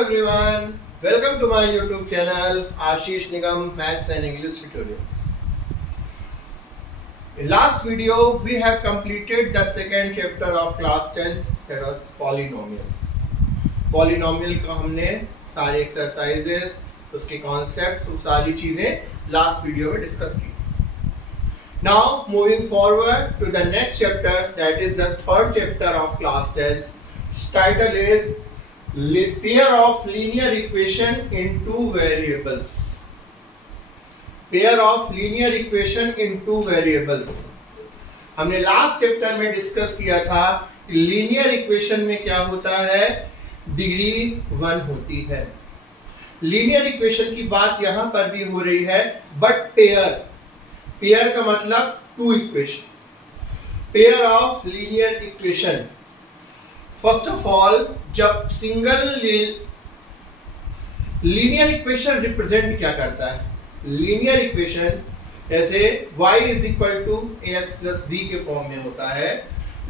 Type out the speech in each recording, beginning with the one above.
everyone, welcome to my YouTube channel Ashish Nigam Maths and English Tutorials. In last video we have completed the second chapter of class 10th, that was polynomial. Polynomial का हमने सारे exercises, उसके concepts, वो सारी चीजें last video में discuss की. Now moving forward to the next chapter, that is the third chapter of class 10th. Its title is pair of linear equation in two variables. Pair of linear equation in two variables. हमने last chapter में discuss किया था कि linear equation में क्या होता है, degree 1 होती है. लीनियर इक्वेशन की बात यहां पर भी हो रही है, बट पेयर का मतलब two equation. Pair of linear equation. First of all, जब सिंगल लीनियर इक्वेशन रिप्रेजेंट क्या करता है? लीनियर इक्वेशन जैसे y is equal to ax plus b के फॉर्म में होता है.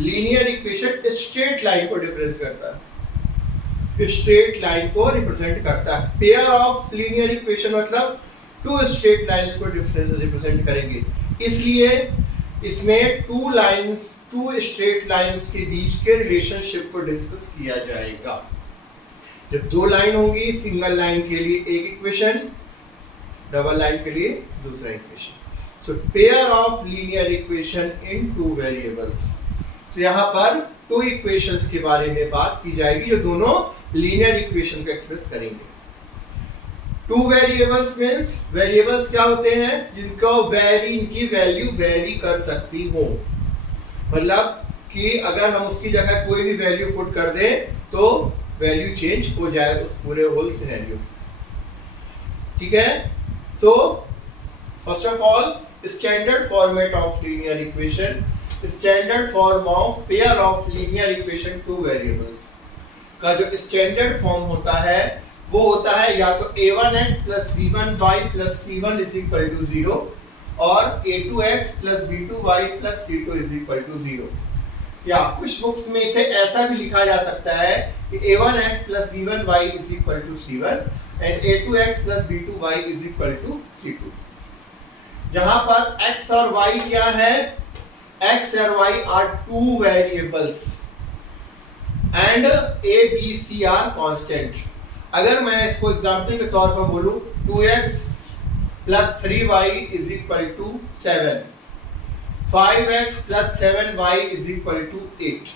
लीनियर इक्वेशन स्ट्रेट लाइन को डिफरेंस करता है, स्ट्रेट लाइन को रिप्रेजेंट करता है. पेयर ऑफ लीनियर इक्वेशन मतलब टू स्ट्रेट लाइंस को रिप्रेजेंट करेंगे. इसलिए इसमें टू स्ट्रेट लाइंस के बीच के रिलेशनशिप को डिस्कस किया जाएगा. जब दो लाइन होंगी, सिंगल लाइन के लिए एक इक्वेशन, डबल लाइन के लिए दूसरा equation. So pair of linear equation in two variables. तो यहाँ पर टू इक्वेशंस के बारे में बात की जाएगी जो दोनों लीनियर इक्वेशन को एक्सप्रेस करेंगे. टू वेरिएबल्स मीन्स वेरिएबल्स क्या होते हैं? जिनको इनकी वैल्यू वेरी कर सकती हो. मतलब कि अगर हम उसकी जगह कोई भी वैल्यू पुट कर दें तो वैल्यू चेंज हो जाए उस पूरे होल सिनेरियो. ठीक है. So first of all, standard format of linear equation, standard form of pair of linear equation two variables का जो स्टैंडर्ड फॉर्म होता है वो होता है या तो a1x plus b1y plus c1 is equal to 0 और a2x plus b2y plus c2 is equal to 0. या कुछ बुक्स में इसे ऐसा भी लिखा जा सकता है कि a1x plus b1y is equal to c1 and a2x plus b2y is equal to c2. जहां पर x और y क्या है? x और y are two variables and a b c are constant. अगर मैं इसको एग्जाम्पल के तौर पर बोलूं, 2x plus 3y is equal to 7, 5x plus 7y is equal to 8.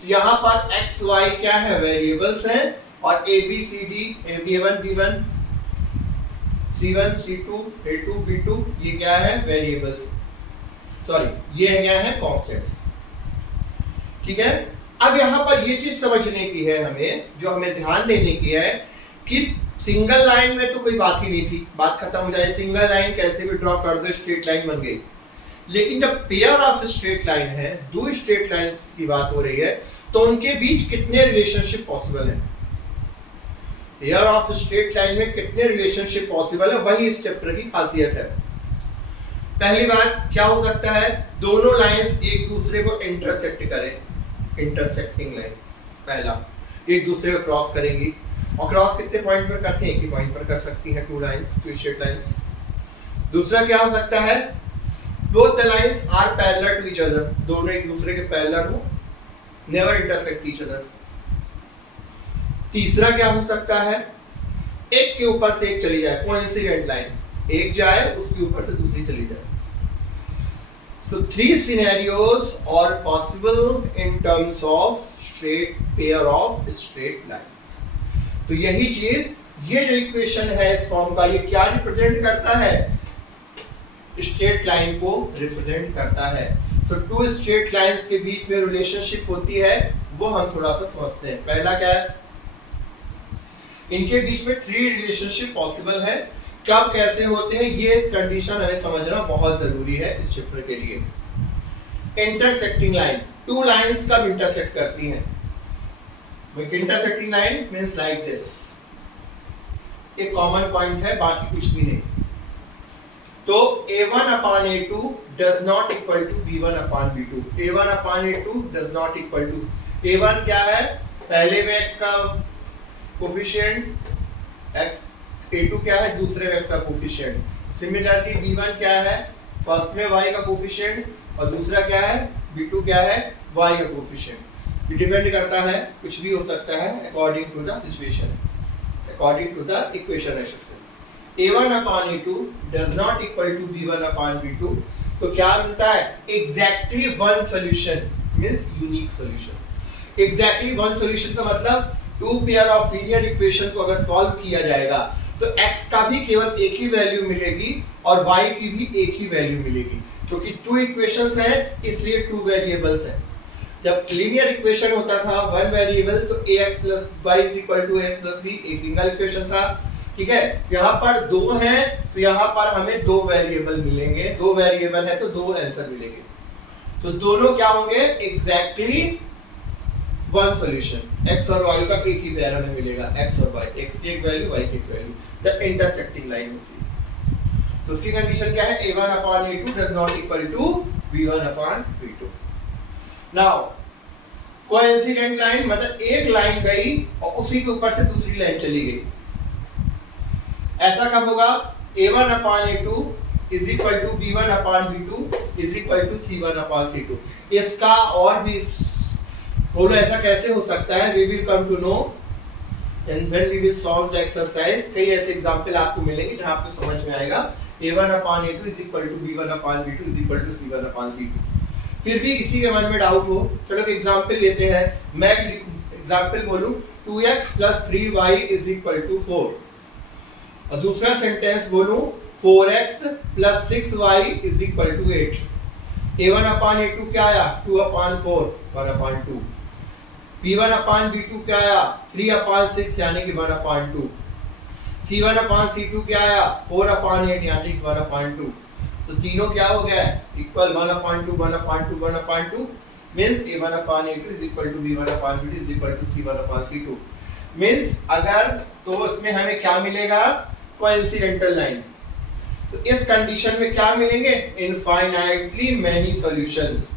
तो यहाँ पर x y क्या है? वेरिएबल्स हैं. और a b c d, a1 b1, c1 c2, a2 b2, ये क्या है? वेरिएबल्स. सॉरी, ये क्या है? कांस्टेंट्स. ठीक है. अब यहाँ पर ये चीज समझने की है हमें, जो हमें ध्यान देने की है कि सिंगल लाइन में तो कोई बात ही नहीं थी, बात खत्म हो जाए. सिंगल लाइन कैसे भी ड्रॉ कर दो, स्ट्रेट लाइन बन गई. लेकिन जब पेयर ऑफ स्ट्रेट लाइन है, दो स्ट्रेट लाइंस की बात हो रही है, तो उनके बीच कितने रिलेशनशिप पॉसिबल है? पेयर ऑफ स्ट्रेट लाइन में कितने रिलेशनशिप पॉसिबल है, वही इस चैप्टर की खासियत है. पहली बात क्या हो सकता है? दोनों लाइंस एक दूसरे को इंटरसेक्ट करें. इंटरसेक्टिंग लाइन पहला, एक दूसरे को क्रॉस करेंगी. और क्रॉस कितने पॉइंट पर करते हैं? एक ही पॉइंट पर कर सकती हैं two lines, two straight lines. दूसरा क्या हो सकता है? Both the lines are parallel to each other. दोनों एक दूसरे के पैरेलल हो, नेवर इंटरसेक्ट ईच अदर. तीसरा क्या हो सकता है? एक के ऊपर से एक चली जाए, कोइंसिडेंट लाइन, एक जाए उसके ऊपर से दूसरी चली जाए. So three scenarios are possible in terms of straight pair of straight lines. तो यही चीज, ये जो इक्वेशन है इस फॉर्म का, ये क्या रिप्रेजेंट करता है? स्ट्रेट लाइन को रिप्रेजेंट करता है. So टू स्ट्रेट लाइंस के बीच में रिलेशनशिप होती है, वो हम थोड़ा सा समझते हैं. पहला क्या है? इनके बीच में थ्री रिलेशनशिप पॉसिबल है. कब कैसे होते हैं, ये कंडीशन हमें समझना बहुत जरूरी है इस चैप्टर के लिए. इंटरसेक्टिंग लाइन, टू लाइंस कब इंटरसेक्ट करती हैं? Intersecting line means like this. एक कॉमन पॉइंट है, बाकी कुछ भी नहीं. तो a1 upon a2 does not equal to b1 upon b2. a1 upon a2 does not equal to, a1 क्या है? पहले में x का कोफिशिएंट x a2 क्या है, दूसरे में x का कोफिशिएंट। सिमिलरली b1 क्या है, फर्स्ट में y का कोफिशिएंट और दूसरा क्या है, b2 क्या है, y का कोफिशिएंट। ये डिपेंड करता है, कुछ भी हो सकता है according to the situation, according to the equation I should say. a1 upon a2 does not equal to b1 upon b2, तो क्या मिलता है, exactly one solution means unique solution. Exactly one solution का मतलब two pair of linear equation को अगर solve किया जाएगा तो x का भी केवल एक ही वैल्यू मिलेगी और y की भी एक ही वैल्यू मिलेगी, क्योंकि टू इक्वेशंस हैं इसलिए टू वेरिएबल्स हैं। जब लीनियर इक्वेशन होता था वन वेरिएबल तो ax plus y is equal to ax plus b एक सिंगल इक्वेशन था, ठीक है। यहाँ पर दो हैं तो यहाँ पर हमें दो वेरिएबल मिलेंगे, दो वेरिएबल है तो दो आंसर मिलेंगे, तो दोनों क्या होंगे, एग्जैक्टली वन सॉल्यूशन। x और y का एक ही पेयर हमें मिलेगा, x और y, x की एक वैल्यू y की एक वैल्यू, द इंटरसेक्टिंग लाइन होती है। तो उसकी कंडीशन क्या है, a1 upon a2 does not equal to b1 upon b2। Now coincident line मतलब एक लाइन गई और उसी के ऊपर से दूसरी लाइन चली गई, ऐसा कब होगा, a1 upon a2 is equal to b1 upon b2 is equal to c1 upon c2। इसका और भी बोलो ऐसा कैसे हो सकता है, we will come to know and when we will solve the exercise। कई ऐसे एग्जांपल आपको मिलेंगे जहां आपको समझ में आएगा a1 upon a2 is equal to b1 upon b2 is equal to c1 upon c2। फिर भी किसी के मन में डाउट हो, चलो एक एग्जांपल लेते हैं। मैं एग्जांपल बोलूं 2x plus 3y is equal to 4 और दूसरा सेंटेंस बोलूं 4x plus 6y is equal to 8। a1 upon a2 क्या आया, 2 upon 4 1 upon 2। b1 upon b2 क्या आया, 3 upon 6 यानी कि 1 upon 2। c1 upon c2 क्या आया, 4 upon 8 यानी कि 1 upon 2। तो तीनों क्या हो गया, equal 1 upon 2 1 upon 2 1 upon 2 means a1 upon a2 is equal to b1 upon b2 is equal to c1 upon c2। Means अगर तो उसमें हमें क्या मिलेगा, कोइंसिडेंटल लाइन। तो इस कंडीशन में क्या मिलेंगे, इनफाइनाइटली मेनी सॉल्यूशंस।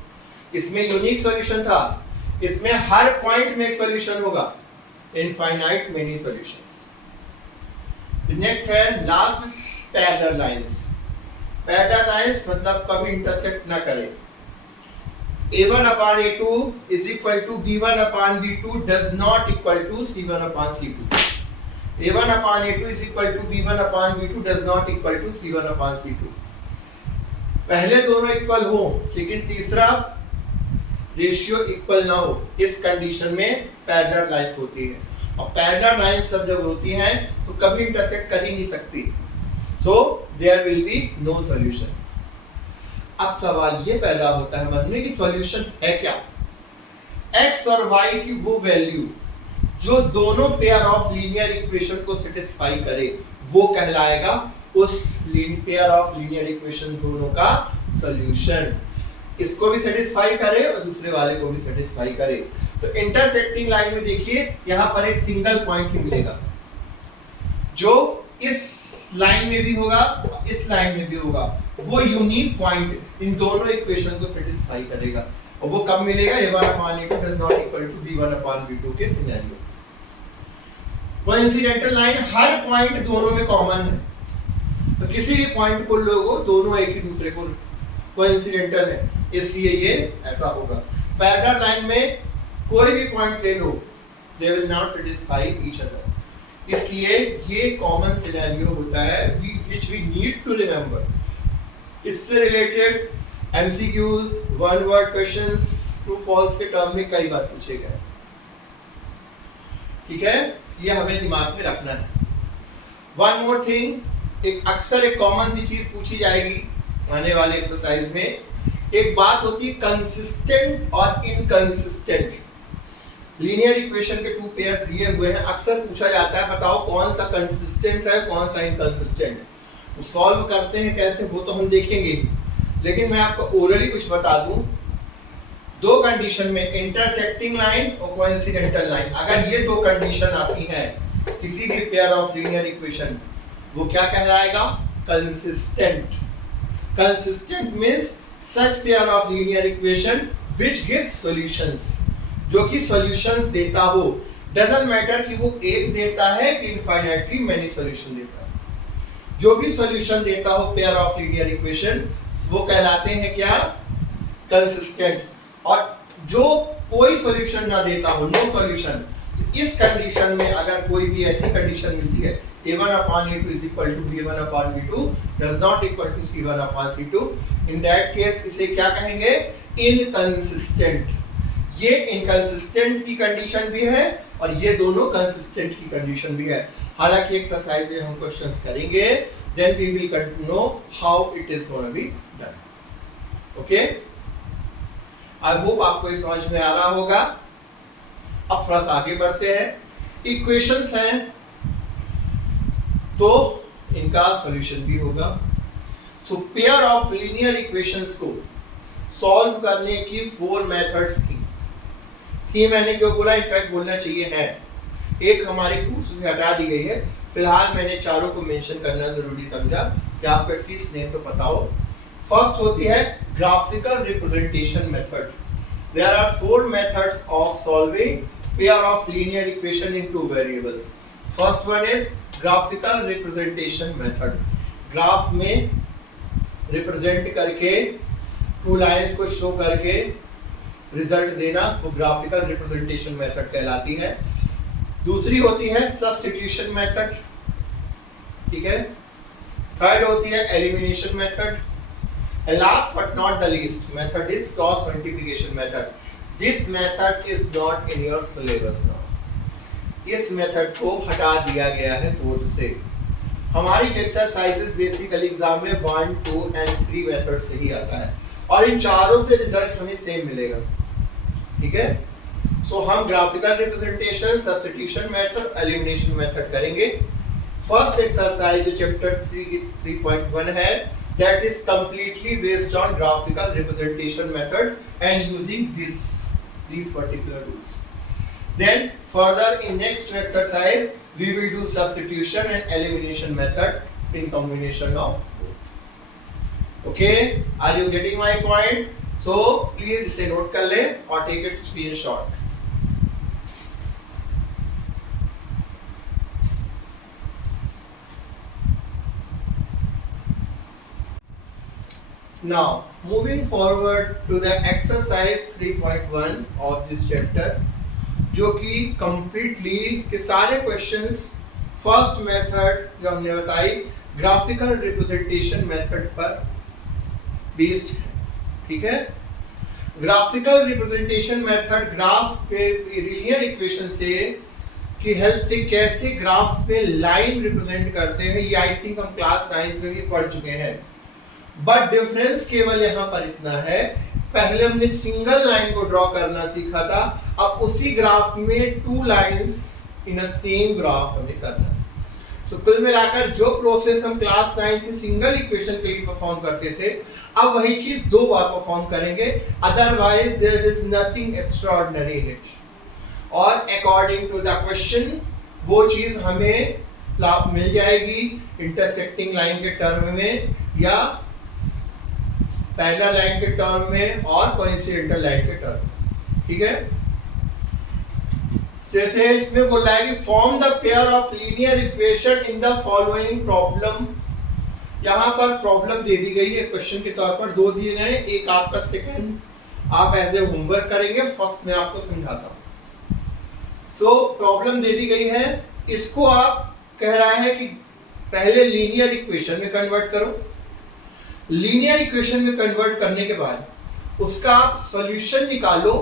इसमें यूनिक सॉल्यूशन था, इसमें हर पॉइंट में एक सॉल्यूशन होगा, इनफाइनाइट मेनी सॉल्यूशंस। नेक्स्ट है last parallel lines. Parallel lines मतलब कभी इंटरसेक्ट ना करें। a1 upon a2 is equal to b1 upon b2 does not equal to c1 upon c2। a1 upon a2 is equal to b1 upon b2 does not equal to c1 upon c2। पहले दोनों equal हो लेकिन तीसरा ratio equal ना हो, इस condition में parallel lines होती है। और पैरेलल लाइंस सब जब होती हैं तो कभी इंटरसेक्ट कर ही नहीं सकती, so there will be no solution. अब सवाल ये पैदा होता है मन में कि सॉल्यूशन है क्या, x और y की वो वैल्यू जो दोनों पेयर ऑफ लीनियर इक्वेशन को सेटिस्फाई करे वो कहलाएगा उस पेयर ऑफ लीनियर इक्वेशन दोनों का सॉल्यूशन। इसको भी सेटिस्फाई करे और दूसरे वाले को भी सेटिस्फाई करे। तो इंटरसेक्टिंग लाइन में देखिए यहाँ पर एक सिंगल पॉइंट ही मिलेगा जो इस लाइन में भी होगा इस लाइन में भी होगा, वो यूनिक पॉइंट इन दोनों इक्वेशन को सेटिस्फाई करेगा। और वो कब मिलेगा, a1 upon a2 does not equal to b1 upon b2 के सिनेरियो। कोइंसिडेंटल लाइन हर पॉइंट दोनों में कॉमन है, तो किसी भी पॉइंट को लोगो दोनों एक ही दूसरे को कोइंसिडेंटल है, इसलिए ये ऐसा होगा। पैरेलल लाइन में कोई भी पॉइंट ले लो, they will not satisfy each other, इसलिए ये कॉमन सिनेरियो होता है which we need to remember. इससे related MCQs, one word questions, true false के टर्म में कई बार पूछे गए, ठीक है, ये हमें दिमाग में रखना है। वन मोर थिंग, एक अक्सर एक कॉमन सी चीज पूछी जाएगी आने वाले एक्सरसाइज में। एक बात होती है कंसिस्टेंट और इनकंसिस्टेंट। लीनियर इक्वेशन के टू पेयर्स दिए हुए हैं, अक्सर पूछा जाता है बताओ कौन सा कंसिस्टेंट है कौन सा इनकंसिस्टेंट। तो सॉल्व करते हैं कैसे वो तो हम देखेंगे, लेकिन मैं आपको ओरली कुछ बता दूं। दो कंडीशन में इंटरसेक्टिंग लाइन और कोइंसिडेंटल लाइन, अगर ये दो कंडीशन आती हैं किसी भी पेयर ऑफ लीनियर इक्वेशन, वो क्या कहलाएगा, consistent. Consistent means such pair of linear equation which gives solutions, जो कि सॉल्यूशन देता हो। डजंट मैटर कि वो एक देता है कि इनफाइनाइटली मैनी सॉल्यूशन देता है, जो भी सॉल्यूशन देता हो पेयर ऑफ लीनियर इक्वेशन वो कहलाते हैं क्या, कंसिस्टेंट। और जो कोई सॉल्यूशन ना देता हो, नो सॉल्यूशन, इस कंडीशन में अगर कोई भी ऐसी कंडीशन मिलती है a1/a2 is equal to b1/b2 does not equal to c1/c2, in that case इसे क्या कहेंगे, इनकंसिस्टेंट। ये इनकंसिस्टेंट की कंडीशन भी है और ये दोनों कंसिस्टेंट की कंडीशन भी है। हालांकि एक्सरसाइज में हम क्वेश्चंस करेंगे, then we will come to know how it is gonna be done. Okay, I hope आपको ये समझ में आ रहा होगा। अब थोड़ा सा आगे बढ़ते हैं। इक्वेशंस हैं तो इनका सॉल्यूशन भी होगा। सो पेयर ऑफ लीनियर इक्वेशंस को सॉल्व करने की 4 मेथड्स थी मैंने क्यों बोला, इनफैक्ट बोलना चाहिए है, एक हमारे कोर्स से हटा दी गई है। फिलहाल मैंने चारों को मेंशन करना जरूरी समझा कि आपको एटलीस्ट नेम तो पता हो। फर्स्ट होती है graphical representation method. There are 4 methods of solving pair of linear equation in 2 variables. First one is graphical representation method. Graph में रिप्रेजेंट करके 2 लाइंस को शो करके रिजल्ट देना वो ग्राफिकल रिप्रेजेंटेशन मेथड कहलाती है। दूसरी होती है सब्स्टिट्यूशन मेथड, ठीक है। थर्ड होती है elimination method. And last but not the least method is cross multiplication method. This method is not in your syllabus now. इस मेथड को हटा दिया गया है कोर्स से। हमारी एक्सरसाइजेस बेसिकली एग्जाम में 1, 2 and 3 मेथड से ही आता है और इन चारों से रिजल्ट हमें सेम मिलेगा, ठीक है। सो हम graphical representation, substitution method, elimination method करेंगे। फर्स्ट एक्सरसाइज जो चैप्टर 3.1 है, that is completely based on graphical representation method and using these particular rules. Then further in next exercise we will do substitution and elimination method in combination of both. Okay, are you getting my point? So please इसे note कर ले और take it screenshot. Now moving forward to the exercise 3.1 of this chapter, जो कि completely इसके सारे questions first method जो हमने बताई ग्राफिकल रिप्रेजेंटेशन मेथड पर बेस्ड है, ठीक है। ग्राफिकल रिप्रेजेंटेशन मेथड ग्राफ के लीनियर इक्वेशन से की हेल्प से कैसे ग्राफ में लाइन रिप्रेजेंट करते हैं, ये आई थिंक हम क्लास 9 में भी पढ़ चुके हैं। बट डिफरेंस केवल यहाँ पर इतना है, पहले हमने सिंगल लाइन को ड्रॉ करना सीखा था, अब उसी ग्राफ में 2 lines in a same graph हमें करना है। सो कुल मिलाकर जो प्रोसेस हम क्लास 9 से सिंगल इक्वेशन के लिए परफॉर्म करते थे, अब वही चीज 2 बार परफॉर्म करेंगे, otherwise there is nothing extraordinary in it. और अकॉर्डिंग टू द क्वेश्चन वो चीज हमें मिल जाएगी इंटरसेक्टिंग लाइन के टर्म में या पैरेलल लाइन के टर्म में और कोइंसिडेंटल लाइन के टर्म में, ठीक है। जैसे इसमें बोला है कि form the pair of linear equation in the following problem. यहाँ पर प्रॉब्लम दे दी गई है क्वेश्चन के तौर पर, 2 दिए गए, एक आपका सेकंड आप एज ए होमवर्क करेंगे, फर्स्ट में आपको समझाता हूँ। सो प्रॉब्लम दे दी गई है, इसको आप कह रहा है कि पहले लीनियर इक्वेशन में कन्वर्ट करो। लीनियर इक्वेशन में कन्वर्ट करने के बाद उसका आप सॉल्यूशन निकालो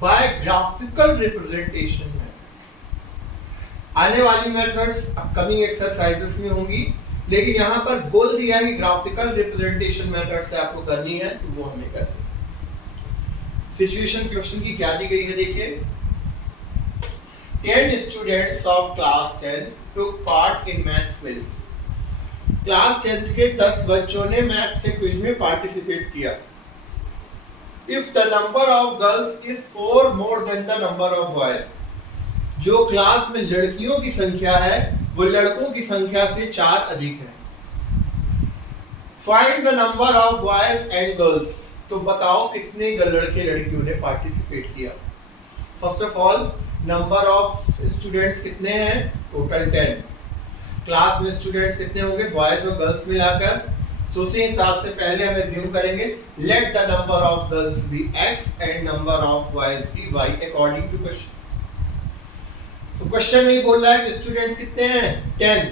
बाय ग्राफिकल रिप्रेजेंटेशन मेथड। आने वाली मेथड्स अपकमिंग एक्सरसाइजेस में होंगी, लेकिन यहां पर बोल दिया है कि ग्राफिकल रिप्रेजेंटेशन मेथड से आपको करनी है, तो वो हमें करनी है। सिचुएशन क्वेश्चन की क्या दी गई है, देखिए 10 students of class 10 took part in maths quiz। Class 10 के 10 बच्चों ने मैथ्स के क्विज में पार्टिसिपेट किया। If the number of girls is 4 more than the number of boys, जो क्लास में लड़कियों की संख्या है वो लड़कों की संख्या से 4 अधिक है। Find the number of boys and girls, तो बताओ कितने लड़के लड़कियों ने पार्टिसिपेट किया। First of all number of students कितने हैं, टोटल 10। क्लास में स्टूडेंट्स कितने होंगे, बॉयज और गर्ल्स मिलाकर। सो उसी हिसाब से पहले हम एज्यूम करेंगे let the number of girls be x and number of boys be y according to question. So question में बोल रहा है कि स्टूडेंट्स कितने हैं, 10।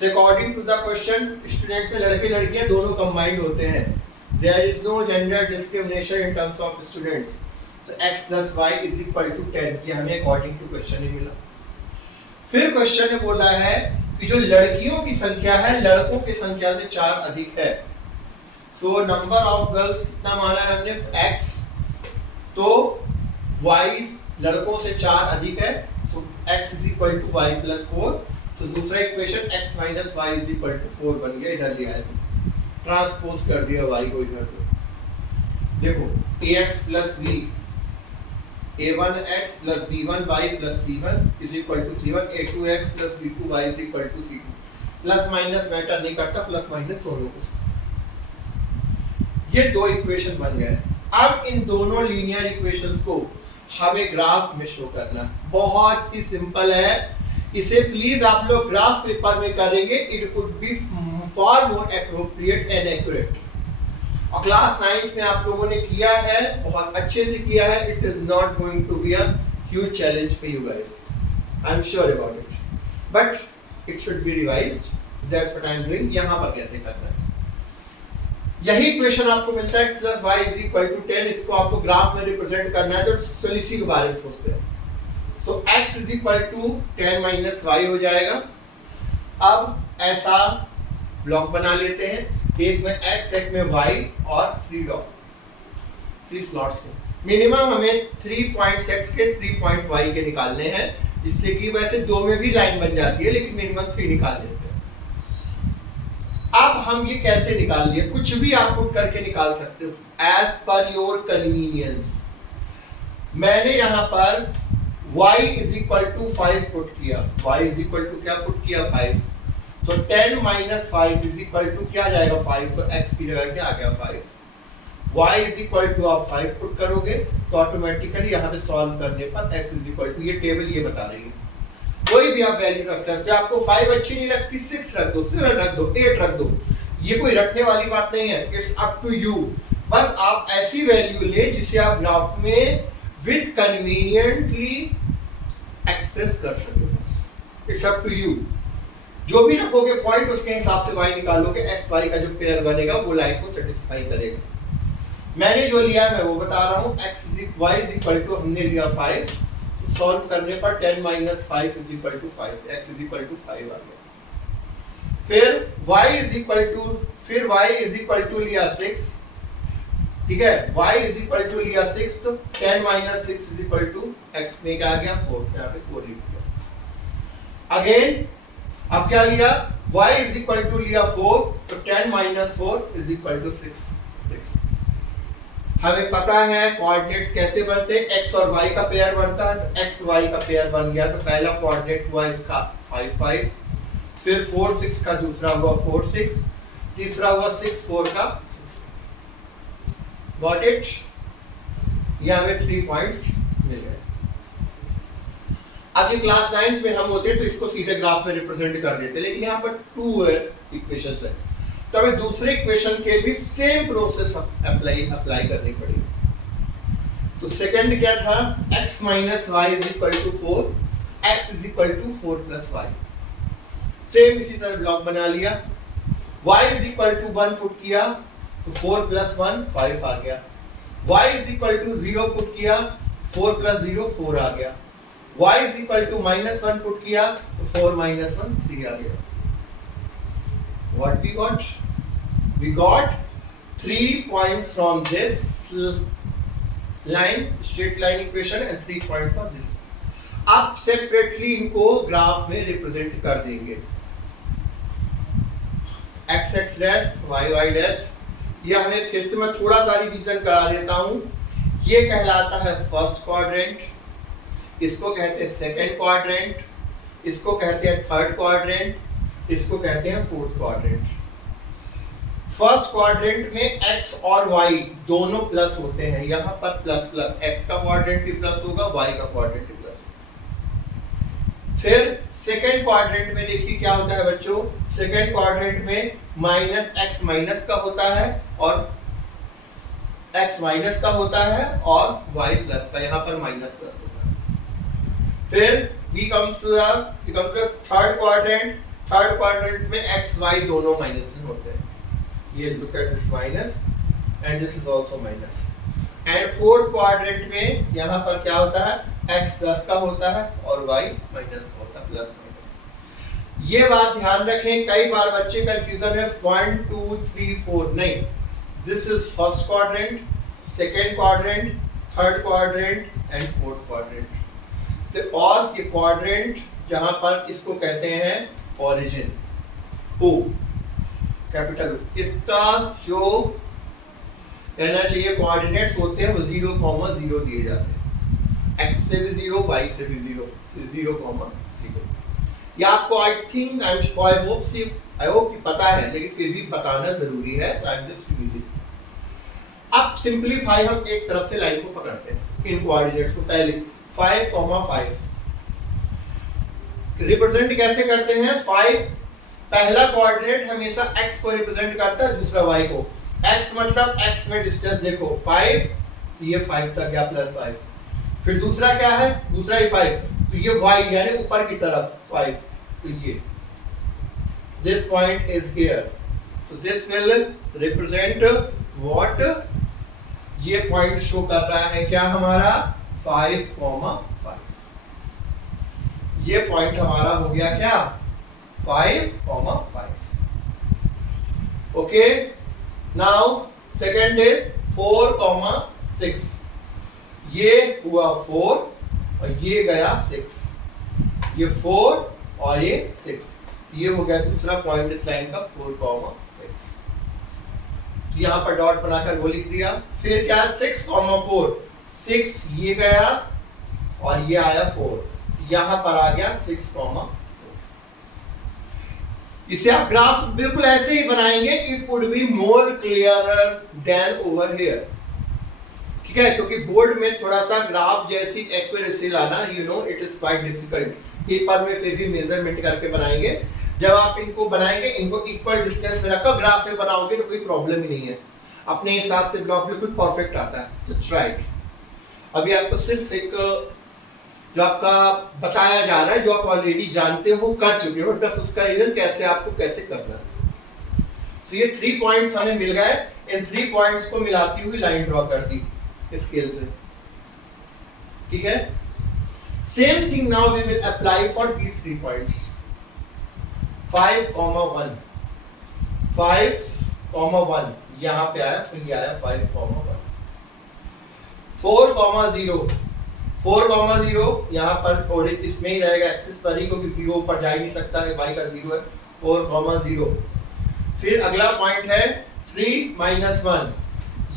So according to the question students में लड़के लड़कियां दोनों कंबाइंड होते हैं। There is no gender discrimination in terms of students. So x + y = 10, ये हमें अकॉर्डिंग टू क्वेश्चन ही मिला। फिर क्वेश्चन में बोला है कि जो लड़कियों की संख्या है लड़कों की संख्या से 4 अधिक है। सो नंबर ऑफ गर्ल्स कितना माना है हमने, x, तो y लड़कों से 4 अधिक है। सो x = y + 4। सो दूसरा इक्वेशन x - y = 4 बन गया। इधर ले आए, ट्रांसपोज कर दिया y को इधर। तो देखो ax + b, a1x + b1y + c1 = c1, a2x + b2y = c2। Plus minus matter नहीं करता, प्लस माइनस दोनों को। ये दो इक्वेशन बन गए। अब इन दोनों लीनियर इक्वेशंस को हमें ग्राफ में शो करना, बहुत ही सिंपल है। इसे प्लीज आप लोग ग्राफ पेपर में करेंगे, it would B for more appropriate and accurate. और क्लास 9 में आप लोगों ने किया है, बहुत अच्छे से किया है। It is not going to be a huge challenge for you guys, I am sure about it, but it should be revised. That's what I am doing. यहां पर कैसे करना है, यही क्वेश्चन आपको मिलता है x + y = 10। इसको आपको ग्राफ में रिप्रेजेंट करना है, तो सॉल्यूशन के बारे में सोचते हैं। सो x = 10 - y हो जाएगा। अब ऐसा ब्लॉक बना लेते हैं, एक में x, एक में y और 3 स्लॉट्स हैं। मिनिमम हमें 3 पॉइंट्स x के 3 पॉइंट y के निकालने हैं, जिससे कि वैसे दो में भी लाइन बन जाती है, लेकिन मिनिमम 3 निकाल लेते हैं। अब हम ये कैसे निकाल लिए, कुछ भी आप पुट करके निकाल सकते हो एज पर योर कन्वीनियंस। मैंने यहाँ पर y = 5 पुट किया, y = क्या पुट किया, 5। सो 10 - 5 क्या जाएगा, 5। तो x की जगह क्या आ गया, 5। y = आप 5 पुट करोगे तो ऑटोमेटिकली यहाँ पे सॉल्व करने पर x = ये टेबल ये बता रही है, कोई भी आप वैल्यू रख सकते हो। आपको 5 अच्छी नहीं लगती, 6 रख दो, 7 रख दो, 8 रख दो, ये कोई रखने वाली बात नहीं है। It's up to you. बस आप ऐसी वैल्यू ले जिसे आप ग्राफ में विद कन्वीनियंटली एक्सप्रेस कर सको, बस इट्स अप टू यू। जो भी रखोगे पॉइंट, उसके हिसाब से y निकालोगे, x y का जो पेयर बनेगा वो लाइन को सेटिस्फाई करेगा। मैंने जो लिया मैं वो बता रहा हूँ। y = हमने लिया 5, सॉल्व करने पर 10 - 5 = 5, x = 5 आ गया। फिर y = लिया 6, ठीक है, y = लिया 6, तो 10 - 6 = x में क्या आ गया, 4, यहाँ पे 4 लिख दिया। अगेन अब क्या लिया, y = लिया 4, तो 10 - 4 = 6। हमें पता है कोऑर्डिनेट्स कैसे बनते हैं, x और y का पेयर बनता है, तो x y का पेयर बन गया। तो पहला कोऑर्डिनेट हुआ इसका 5 5, फिर 4 6 का दूसरा हुआ 4 6, तीसरा हुआ 6 4 का 6। Got it? ये हमें 3 पॉइंट्स मिल गए। अब ये क्लास 9 में हम होते तो इसको सीधे ग्राफ में रिप्रेजेंट कर देते, लेकिन यहाँ पर 2 इक्वेशंस है, तो हमें दूसरे इक्वेशन के भी सेम प्रोसेस अप्लाई करनी पड़ेगी। तो सेकंड क्या था, x - y = 4, x = 4 + y। Same इसी तरह ब्लॉक बना लिया। y = 1 पुट किया तो 4 + 1 5 आ गया। y = 0 पुट किया, 4 + 0 4 आ गया। y = -1 पुट किया तो 4 - 1 3 आ गया। What we got? We got 3 points from this line, straight line equation, and 3 points from this. अब सेपरेटली इनको ग्राफ में रिप्रेजेंट कर देंगे। x dash, y dash. ये हमें फिर से मैं थोड़ा सा रिवीजन करा देता हूँ। ये कहलाता है फर्स्ट क्वाड्रेंट, इसको कहते हैं सेकंड क्वाड्रेंट, इसको कहते हैं थर्ड क्वाड्रेंट, इसको कहते हैं फोर्थ क्वाड्रेंट। फर्स्ट क्वाड्रेंट में x और y दोनों प्लस होते हैं, यहाँ पर प्लस प्लस, x का क्वाड्रेंट भी प्लस होगा, y का क्वाड्रेंट भी प्लस होगा। फिर सेकेंड क्वाड्रेंट में देखिए क्या होता है बच्चों, सेकेंड क्वाड्रेंट में माइनस एक्स माइनस का होता है और x माइनस का होता है और y प्लस का, यहाँ पर माइनस प्लस होता है। फिर we comes to the third quadrant, third quadrant में x y दोनों माइनस में होते हैं, ये look at this minus and this is also minus. And fourth quadrant में यहाँ पर क्या होता है, x प्लस का होता है और y माइनस का होता है, प्लस माइनस। ये बात ध्यान रखें, कई बार बच्चे कंफ्यूजन है 1 2 3 4, नहीं, this is first quadrant, second quadrant, third quadrant and fourth quadrant। तो और ये quadrant जहां पर इसको कहते हैं origin, O, कैपिटल O, इसका जो कहना चाहिए कोऑर्डिनेट्स होते हैं वो 0,0 दिए जाते हैं, x से भी 0, y से भी 0,0। ये आपको आई होप कि पता है, लेकिन फिर भी बताना जरूरी है, तो आई एम जस्ट रिवीजिंग। अब सिंपलीफाई हम एक तरफ से लाइन को पकड़ते हैं, इन कोऑर्डिनेट्स को पहले 5,5 रिप्रेजेंट कैसे करते हैं। 5 पहला कोऑर्डिनेट हमेशा x को रिप्रेजेंट करता है, दूसरा y को। x मतलब x में डिस्टेंस देखो 5, तो ये 5 तक गया प्लस 5। फिर दूसरा क्या है, दूसरा ही 5, तो ये y यानी ऊपर की तरफ 5, तो ये this point is here, so this will represent what, ये पॉइंट शो कर रहा है क्या हमारा 5,5, ये पॉइंट हमारा हो गया क्या 5,5। ओके, नाउ सेकेंड इज 4,6, ये हुआ 4 और ये गया 6, ये 4 और ये 6, ये हो गया दूसरा पॉइंट इस लाइन का 4,6। तो यहाँ पर डॉट बनाकर वो लिख दिया। फिर क्या 6,4, 6 ये गया और ये आया 4, तो यहाँ पर आ गया 6,4। इसे आप ग्राफ बिल्कुल ऐसे ही बनाएंगे, it would be more clear than over here, ठीक है, क्योंकि बोर्ड में थोड़ा सा ग्राफ जैसी एक्यूरेसी लाना, you know, it is quite difficult. Paper में फिर भी मेजरमेंट करके बनाएंगे। जब आप इनको बनाएंगे, इनको इक्वल डिस्टेंस में रखकर ग्राफ में बनाओगे तो कोई प्रॉब्लम ही नहीं है, अपने हिसाब से ब्लॉक बिल्कुल परफेक्ट आता है, जस्ट राइट। अभी आपको सिर्फ एक जो आपका बताया जा रहा है, जो आप ऑलरेडी जानते हो, कर चुके हो, बस उसका रीजन कैसे आपको कैसे करना है। तो ये 3 पॉइंट्स हमें मिल गए, इन 3 पॉइंट्स को मिलाती हुई लाइन ड्रॉ कर दी स्केल से, ठीक है। Same thing now we will apply for these 3 points. 5,1, 5,1 यहाँ पे आया, फिर ये आया 5,1। 4,0, 4,0 यहाँ पर और इसमें ही रहेगा, एक्सिस पर ही, क्योंकि 0 ऊपर जा ही नहीं सकता है, y का 0 है, 4,0। फिर अगला पॉइंट है 3 - 1,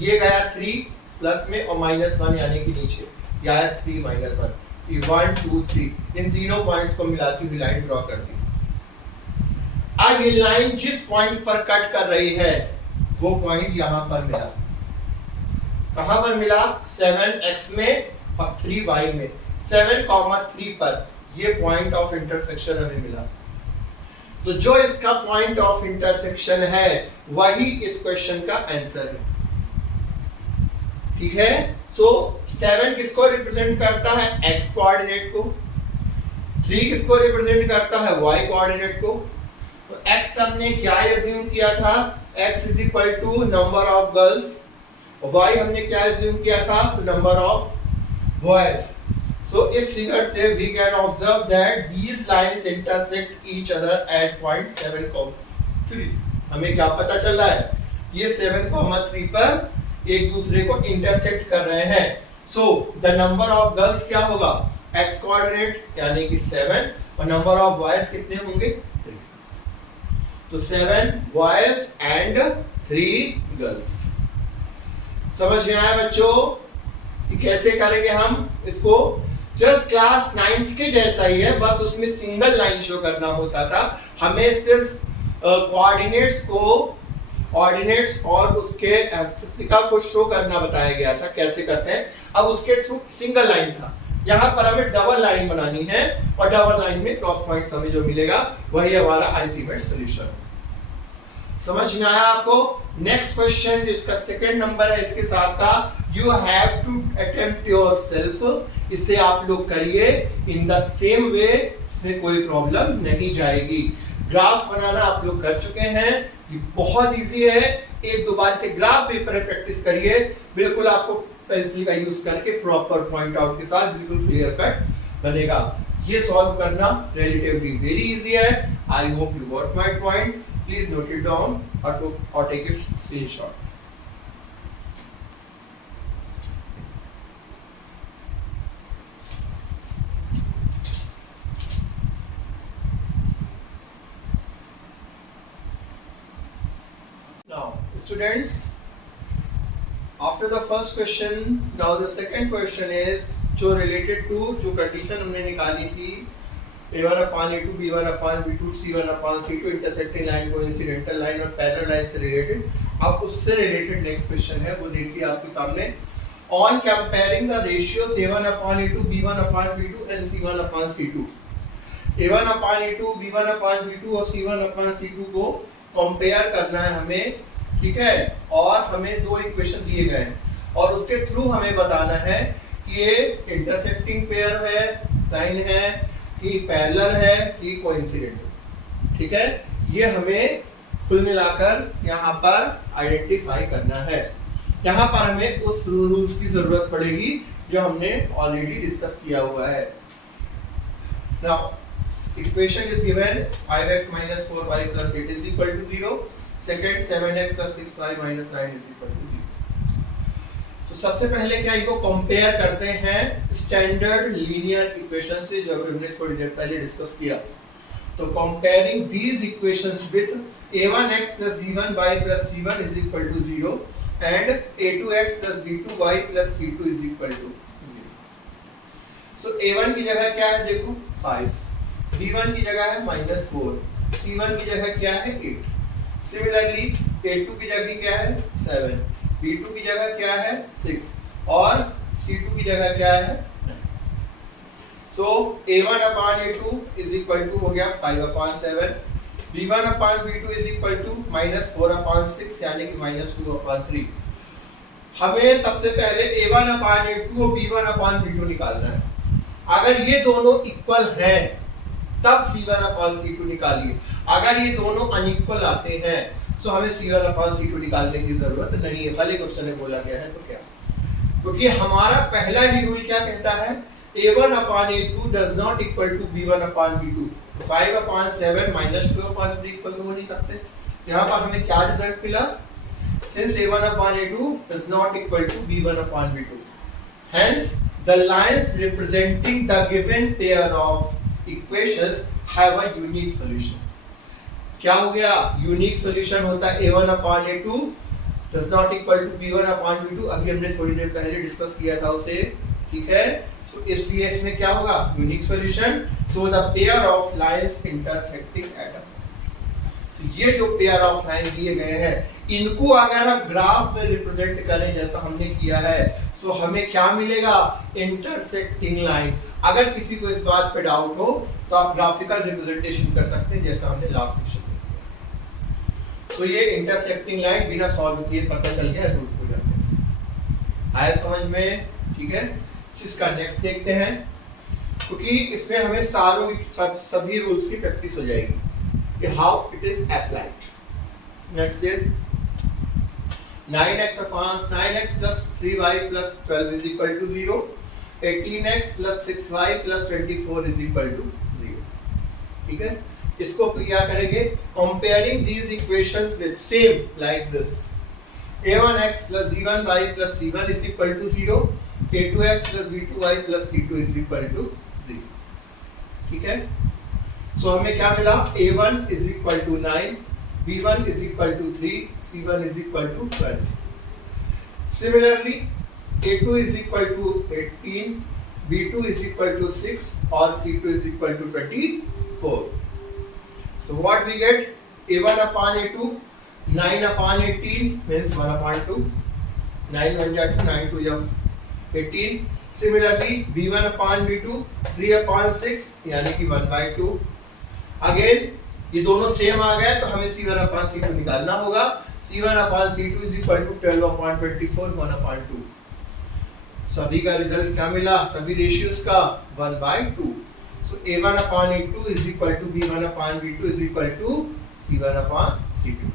ये गया 3 प्लस में और -1 यानी कि नीचे, ये आया 3 - 1, 1 2 3, इन तीनों पॉइंट्स को मिलाती हुई लाइन ड्रॉ कर दी। अब ये लाइन जिस पॉइंट पर कट कर रही है वो पॉइंट यहां पर मिला, कहां पर मिला, 7x में और 3y में, 7,3 पर ये पॉइंट ऑफ इंटरसेक्शन हमें मिला। तो जो इसका पॉइंट ऑफ इंटरसेक्शन है वही इस क्वेश्चन का आंसर है, ठीक है। सो 7 किसको रिप्रेजेंट करता है, x कोऑर्डिनेट को, 3 किसको रिप्रेजेंट करता है, y कोऑर्डिनेट को। तो x हमने क्या अज्यूम किया था, x is equal to number of girls, और y हमने क्या अज्यूम किया था, तो नंबर ऑफ बॉयज। सो इस फिगर से we can observe that these lines intersect each other at point 7,3। हमें क्या पता चल रहा है, ये 7,3 पर एक दूसरे को इंटरसेक्ट कर रहे हैं। So the number of girls क्या होगा, x कोऑर्डिनेट यानी कि 7, और नंबर ऑफ बॉयज कितने होंगे, 3। तो 7 बॉयज एंड 3 गर्ल्स। समझ में आया बच्चों कि कैसे करेंगे हम इसको। जस्ट क्लास 9th के जैसा ही है, बस उसमें सिंगल लाइन शो करना होता था, हमें सिर्फ कोऑर्डिनेट्स को, ऑर्डिनेट्स और उसके एब्सिस का को शो करना बताया गया था कैसे करते हैं। अब उसके थ्रू सिंगल लाइन था, यहाँ पर हमें डबल लाइन बनानी है और डबल लाइन में क्रॉस पॉइंट हमें जो मिलेगा वही हमारा अल्टीमेट सॉल्यूशन। समझ में आया आपको? नेक्स्ट क्वेश्चन जिसका सेकंड नंबर है इसके साथ का, you have to attempt yourself, इसे आप लोग करिए इन द सेम वे, इसमें कोई प्रॉब्लम नहीं जाएगी। ग्राफ बनाना आप लोग कर चुके हैं, ये बहुत इजी है, एक दो बार से ग्राफ पेपर में प्रैक्टिस करिए, बिल्कुल आपको पेंसिल का यूज करके प्रॉपर पॉइंट आउट के साथ बिल्कुल क्लियर कट बनेगा। ये सॉल्व करना रिलेटिवली वेरी इजी है। I hope you got my point, please note it down और take it screenshot. Now, students, after the first question, now the second question is जो related to जो condition हमने निकाली थी A1 upon A2, B1 upon B2, C1 upon C2, intersecting line, coincidental line और parallel line से related। अब उससे related next question है, वो देखिए आपके सामने। On comparing the ratios A1 upon A2, B1 upon B2 and C1 upon C2, A1 upon A2, B1 upon B2 और C1 upon C2 को कंपेयर करना है हमें, ठीक है, और हमें दो इक्वेशन दिए गए हैं और उसके थ्रू हमें बताना है कि ये इंटरसेक्टिंग पेयर है, लाइन है कि पैरेलल है कि कोइंसिडेंट, ठीक है, ये हमें कुल मिलाकर यहाँ पर आइडेंटिफाई करना है। यहाँ पर हमें उस रूल्स की जरूरत पड़ेगी जो हमने ऑलरेडी डिस्कस किया हुआ है। Now equation is given 5x minus 4y plus 8 is equal to 0, second 7x plus 6y minus 9 is equal to 0। तो सबसे पहले क्या इनको कंपेयर करते हैं स्टैंडर्ड लीनियर इक्वेशन से, जो हमने थोड़ी देर पहले डिस्कस किया। तो comparing these equations with a1x plus b1y plus c1 is equal to 0 and a2x plus b2y plus c2 is equal to 0। so a1 की जगह क्या है, देखो 5, B1 की जगह है -4, C1 की जगह क्या है 8, सिमिलरली A2 की जगह क्या है 7, B2 की जगह क्या है 6 और C2 की जगह क्या है 9। So A1 upon A2 is equal to हो गया 5 upon 7, B1 upon B2 is equal to -4 upon 6 यानी कि -2 upon 3। हमें सबसे पहले A1 upon A2 और B1 upon B2 निकालना है। अगर ये दोनों इक्वल हैं तब C1 upon C2 निकालिए, अगर ये दोनों अनइक्वल आते हैं तो हमें C1 upon C2 निकालने की जरूरत नहीं है। पहले क्वेश्चन में बोला गया है तो क्या, क्योंकि हमारा पहला ही रूल क्या कहता है, A1 upon A2 does not equal to B1 upon B2, 5 upon 7 -2 upon 3 equal तो हो नहीं सकते। यहाँ पर हमें क्या रिजल्ट मिला, since A1 upon A2 does not equal to B1 upon B2, hence the lines representing the given pair of equations have a unique solution। क्या हो गया, यूनिक सॉल्यूशन होता है A1 upon A2 does not equal to B1 upon B2, अभी हमने थोड़ी देर पहले discuss किया था उसे, ठीक है। सो इसलिए इसमें क्या होगा, unique solution. So the pair of lines intersecting at a, ये जो पेयर ऑफ लाइन दिए गए हैं इनको अगर हम ग्राफ में रिप्रेजेंट करें जैसा हमने किया है, सो हमें क्या मिलेगा, इंटरसेक्टिंग लाइन। अगर किसी को इस बात पे डाउट हो तो आप ग्राफिकल रिप्रेजेंटेशन कर सकते हैं जैसा हमने लास्ट क्वेश्चन में किया। सो ये इंटरसेक्टिंग लाइन बिना सॉल्व किए पता चल गया रूट को जाने से। आया समझ में, ठीक है। इसका नेक्स्ट देखते हैं, क्योंकि इसमें हमें सारों सभी रूल्स की प्रैक्टिस हो जाएगी कि how it is applied. Next is 9x plus 3y plus 12 is equal to 0, 18x plus 6y plus 24 is equal to 0, ठीक है। इसको क्या करेंगे, comparing these equations with same like this, a1x plus b1y plus c1 is equal to 0, a2x plus b2y plus c2 is equal to 0, ठीक है। सो हमें क्या मिला, a1 is equal to 9, b1 is equal to 3, c1 is equal to 12. Similarly, a2 is equal to 18, b2 is equal to 6 और c2 is equal to 24. So what we get, a1 upon a2, 9 upon 18 means 1 upon 2, 9 1 जा 2, 9 2 जा 18, similarly v1 upon v2 3 upon 6 यानी कि 1/2। Again ये दोनों same आ गए तो हमें c1 upon c2 निकालना होगा। c1 upon c2 is equal to 12 upon 24 1 upon 2। सभी का रिजल्ट क्या मिला, सभी रेशियोज का 1/2। सो a1 upon a2 is equal to b1 upon b2 is equal to c1 upon c2।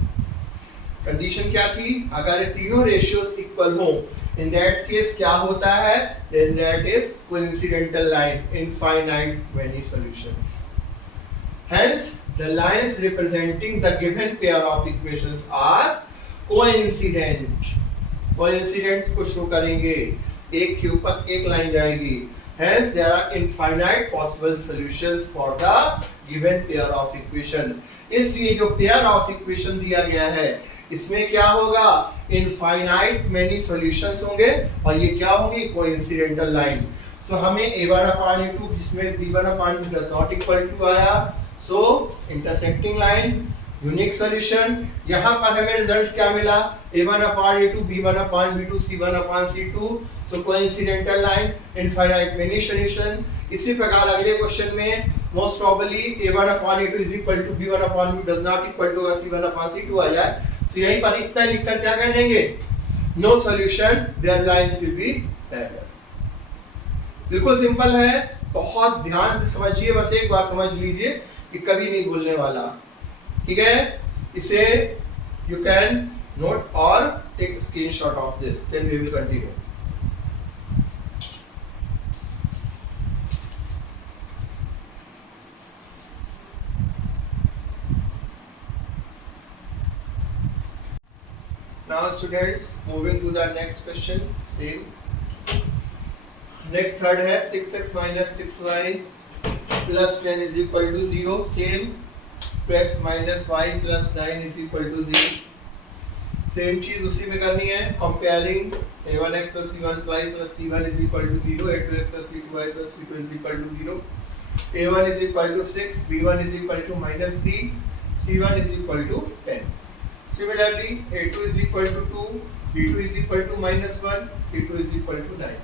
Condition क्या थी, अगर ये तीनों रेशियोज इक्वल हो इन दैट केस क्या होता है, then that is coincidental line, infinite many solutions. Hence, the lines representing the given pair of equations are coincident। coincident को शो करेंगे, एक के ऊपर एक लाइन जाएगी। Hence, there are infinite possible solutions for the given pair of equation। इसलिए जो pair of equation दिया गया है इसमें क्या होगा, infinite many solutions होंगे और ये क्या होंगी, coincidental line। So हमें a1 upon a2 जिसमें b1 upon b does not equal to आया, so intersecting line unique solution. यहाँ पर हमें रिजल्ट क्या मिला, a1 upon a2 b1 upon b2 c1 upon c2, so coincidental line infinite many solution। इसी प्रकार अगले क्वेश्चन में most probably a1 upon a2 is equal to b1 upon b does not equal to c1 upon c2 आ जाए, तो यहीं पर इतना लिखकर क्या कह देंगे, no solution, their lines will be parallel। बिल्कुल सिंपल है, बहुत ध्यान से समझिए, बस एक बार समझ लीजिए कि कभी नहीं भूलने वाला, ठीक है। इसे यू कैन नोट और take screenshot of this, then we will continue. Now students, moving to the next question, same। Next third है 6x minus 6y plus 10 is equal to 0, same। 2x minus y plus 9 is equal to 0, same चीज उसी में करनी है। Comparing a1x plus c1y plus c1 is equal to 0, a2x plus c2y plus c2 is equal to 0, a1 is equal to 6, b1 is equal to minus 3, c1 is equal to 10। Similarly, a2 is equal to 2, b2 is equal to minus 1, c2 is equal to 9।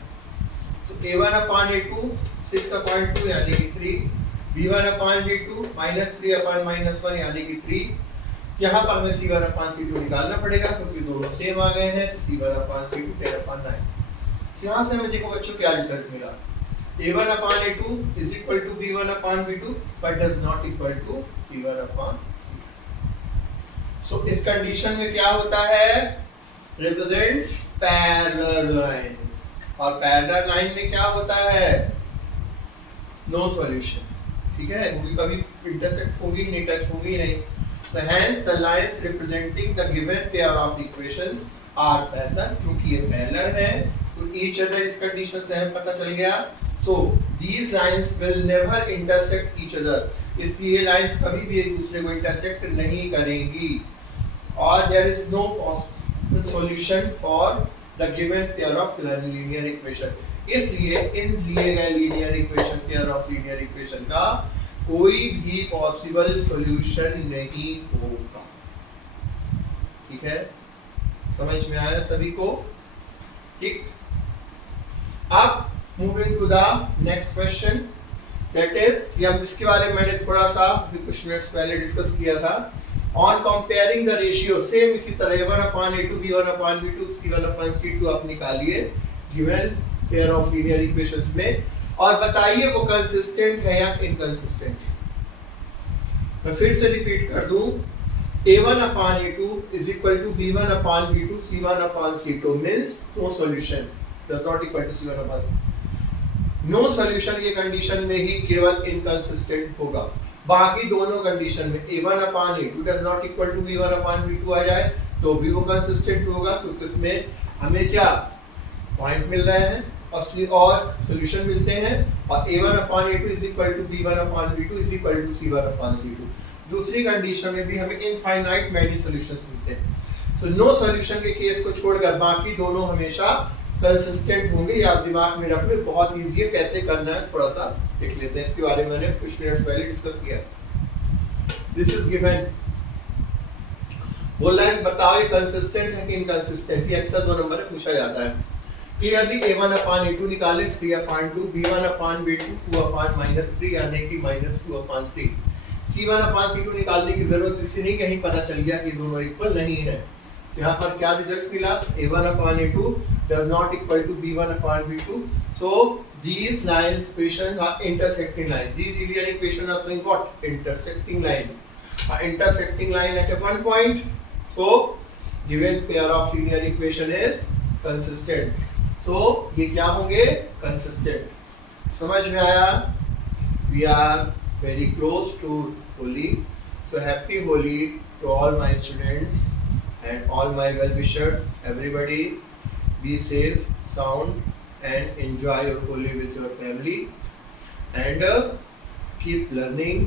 So a1 upon a2 6 upon 2 यानी कि 3, b1 upon b2 minus 3 upon minus 1 यानी कि 3। यहाँ पर हमें c1 upon c2 निकालना पड़ेगा क्योंकि दोनों सेम आ गए हैं, तो c1 upon c2 10 upon 9। तो यहाँ से हमें देखो बच्चों क्या रिजल्ट मिला, a1 upon a2 is equal to b1 upon b2 but does not equal to c1 upon c2। So इस कंडीशन में क्या होता है, represents parallel lines, और पैरेलल लाइन में क्या होता है, नो सॉल्यूशन, ठीक है, क्योंकि कभी इंटरसेक्ट होगी नहीं, टच होगी नहीं। तो hence the lines representing the given pair of equations are parallel, क्योंकि ये पैरेलल है तो ईच अदर इस कंडीशन से हमें पता चल गया। So these lines will never intersect each other, इसलिए ये लाइंस कभी भी एक दूसरे को इंटरसेक्ट नहीं करेंगी, और there is no possible solution for the given pair of linear equation। इसलिए इन दिए गए linear equation, pair of linear equation का कोई भी पॉसिबल सॉल्यूशन नहीं होगा, ठीक है, समझ में आया सभी को, ठीक। अब moving to the next question, that is, हम इसके बारे में मैंने थोड़ा सा कुछ मिनट्स पहले डिस्कस किया था। On comparing the ratio, same इसी तरह a1 upon a2 b1 upon b2 c1 upon c2 आप निकालिए given pair of linear equations में, और बताइए वो कंसिस्टेंट है या इनकंसिस्टेंट। मैं फिर से रिपीट कर दूं, a1 upon a2 is equal to b1 upon b2 c1 upon c2 means no solution, does not equal to c1 upon no solution। ये कंडीशन में ही केवल इनकंसिस्टेंट होगा, बाकी दोनों कंडीशन में a1 upon a2 does not equal to b1 upon b2 आ जाए तो भी वो कंसिस्टेंट होगा, क्योंकि उसमें हमें क्या पॉइंट मिल रहे हैं और सॉल्यूशन मिलते हैं, और a1 upon a2 is equal to b1 upon b2 is equal to c1 upon c2। दूसरी कंडीशन में भी हमें इनफाइनाइट मैनी सॉल्यूशंस मिलते हैं। सो नो सॉल्यूशन के केस को छोड़कर बाकी दोनों हमेशा कंसिस्टेंट होंगे, या आप दिमाग में रख लो, बहुत इजी है, कैसे करना है थोड़ा सा देख लेते हैं, इसके बारे में मैंने कुछ मिनट पहले डिस्कस किया। दिस इज गिवन, बोला है बताओ ये कंसिस्टेंट है कि इनकंसिस्टेंट, ये अक्सर 2 नंबर में पूछा जाता है। क्लियरली a1 अपान a2 निकाले 3 अपान 2, b1 अपान b2 2 अपान -3 यानी कि -2 अपान 3। c1 अपान c2 निकालने की जरूरत इसलिए नहीं, कहीं पता चल गया कि दोनों इक्वल नहीं है। तो यहाँ पर क्या रिजल्ट मिला, a1 upon a2 does not equal to b1 upon b2, so these lines equations are intersecting line. These linear equations are showing what? Intersecting line. Intersecting line at a one point, so given pair of linear equation is consistent. So ये क्या होंगे? Consistent. समझ में आया? We are very close to Holi, so happy Holi to all my students and all my well-wishers. Everybody be safe, sound, and enjoy your Holi with your family, and keep learning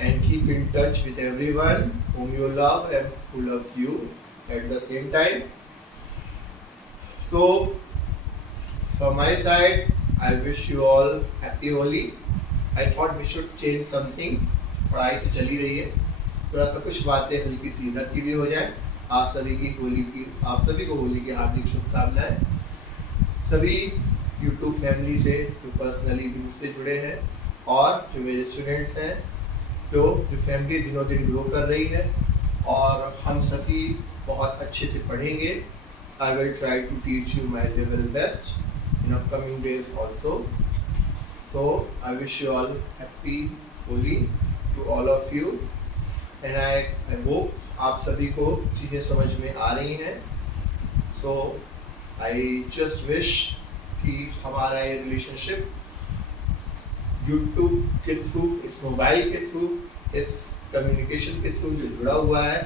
and keep in touch with everyone whom you love and who loves you at the same time. So from my side, I wish you all happy Holi. I thought we should change something. पढ़ाई तो चली रही है, थोड़ा सा कुछ बातें हल्की सी इधर की भी हो जाए। आप सभी को होली की हार्दिक शुभकामनाएं। सभी YouTube फैमिली से जो पर्सनली भी मुझसे जुड़े हैं और जो मेरे स्टूडेंट्स हैं, जो फैमिली दिनों दिन ग्रो कर रही है और हम सभी बहुत अच्छे से पढ़ेंगे। I will try to teach you my level best in upcoming days also. So I wish you all happy Holi to all of you, and I hope आप सभी को चीज़ें समझ में आ रही हैं। सो आई जस्ट विश कि हमारा ये रिलेशनशिप यूट्यूब के थ्रू, इस मोबाइल के थ्रू, इस कम्युनिकेशन के थ्रू जो जुड़ा हुआ है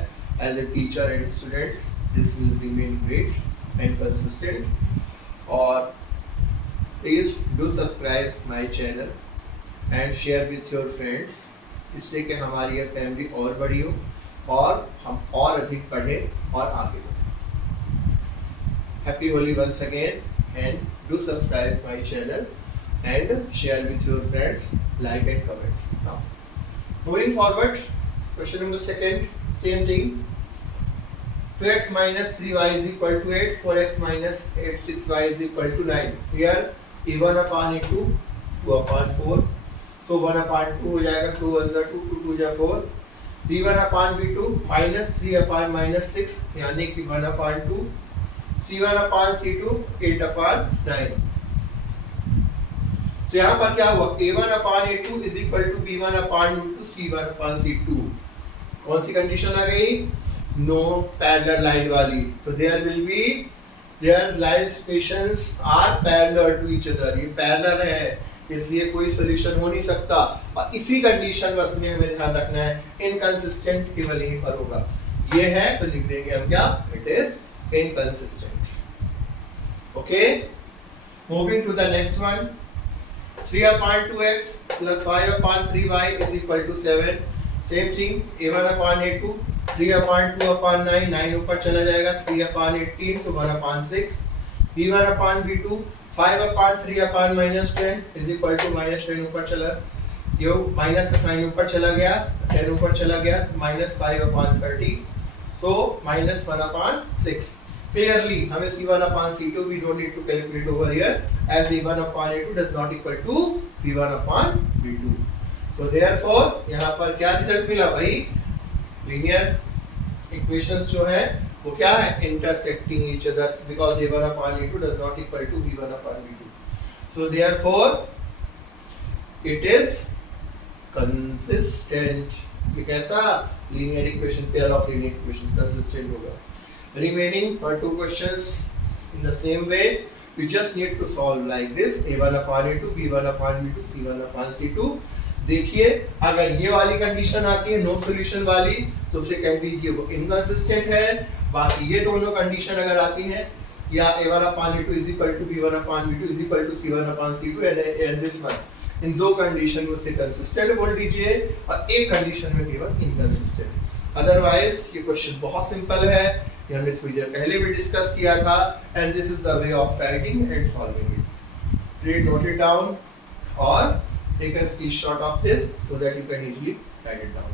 as a teacher and students, this will remain great and consistent. और please do subscribe my channel and share with your friends, इससे कि हमारी ये फैमिली और बड़ी हो और हम और अधिक पढ़ें और आगे बढ़ें। Happy Holi once again, and do subscribe my channel and share with your friends, like and comment. Now moving forward, question number second, same thing. 2x minus 3y is equal to 8, 4x minus 8 6y is equal to 9. Here a1 upon a2 2 upon 4, so 1 upon 2 हो जाएगा, 2 1 2 2 2 जा 4। b1 upon b2 minus 3 upon minus 6 यानी कि 1 अपान 2, c1 upon c2 8 अपान 9। तो यहाँ पर क्या हुआ, a1 upon a2 is equal to b1 upon b2 c1 upon c2। कौन सी कंडीशन आ गई? नो पैरेलल लाइन वाली। तो their line equations are parallel to each other, ये पैरेलल है, इसलिए कोई सोल्यूशन हो नहीं सकता। और इसी कंडीशन बस में हमें ध्यान रखना है, इनकंसिस्टेंट केवल यहीं पर होगा। ये है तो लिख देंगे हम क्या, it is inconsistent. Okay, moving to the next one. 3 upon 2x plus 5 upon 3y is equal to 7। Same thing, a1 upon a2 3 upon 2 upon 9, 9 ऊपर चला जाएगा, 3 upon 18 तो 1 upon 6। b1 upon b2 5 upon 3 upon minus 10 is equal to minus 10 ऊपर चला, यो minus का sign ऊपर चला गया, 10 ऊपर चला गया, minus 5 upon 30 तो minus 1 upon 6। Clearly हमें c1 upon c2 we don't need to calculate over here as a1 upon a2 does not equal to b1 upon b2। So therefore यहाँ पर क्या रिजल्ट मिला भाई, लीनियर इक्वेशंस जो है वो क्या है, intersecting each other because a1 upon a2 does not equal to b1 upon b2। So therefore it is consistent। ये कैसा linear equation, pair of linear equation consistent होगा। Remaining for two questions in the same way, you just need to solve like this, a1 upon a2 b1 upon b2 c1 upon c2। देखिए अगर ये वाली condition आती है no solution वाली तो उसे कह दीजिए वो इनकंसिस्टेंट है। बाकी ये दोनों कंडीशन अगर आती हैं, या a1 upon a2 is equal to b1 upon b2 is equal to c1 upon c2 and this one, इन दो कंडीशन में उसे कंसिस्टेंट बोल दीजिए और एक कंडीशन में केवल इनकंसिस्टेंट। अदरवाइज ये क्वेश्चन बहुत सिंपल है, ये हमने थोड़ी देर पहले भी डिस्कस किया था, and this is the way of writing and solving it. Please note it down और take a screenshot of this so that you can easily write it down।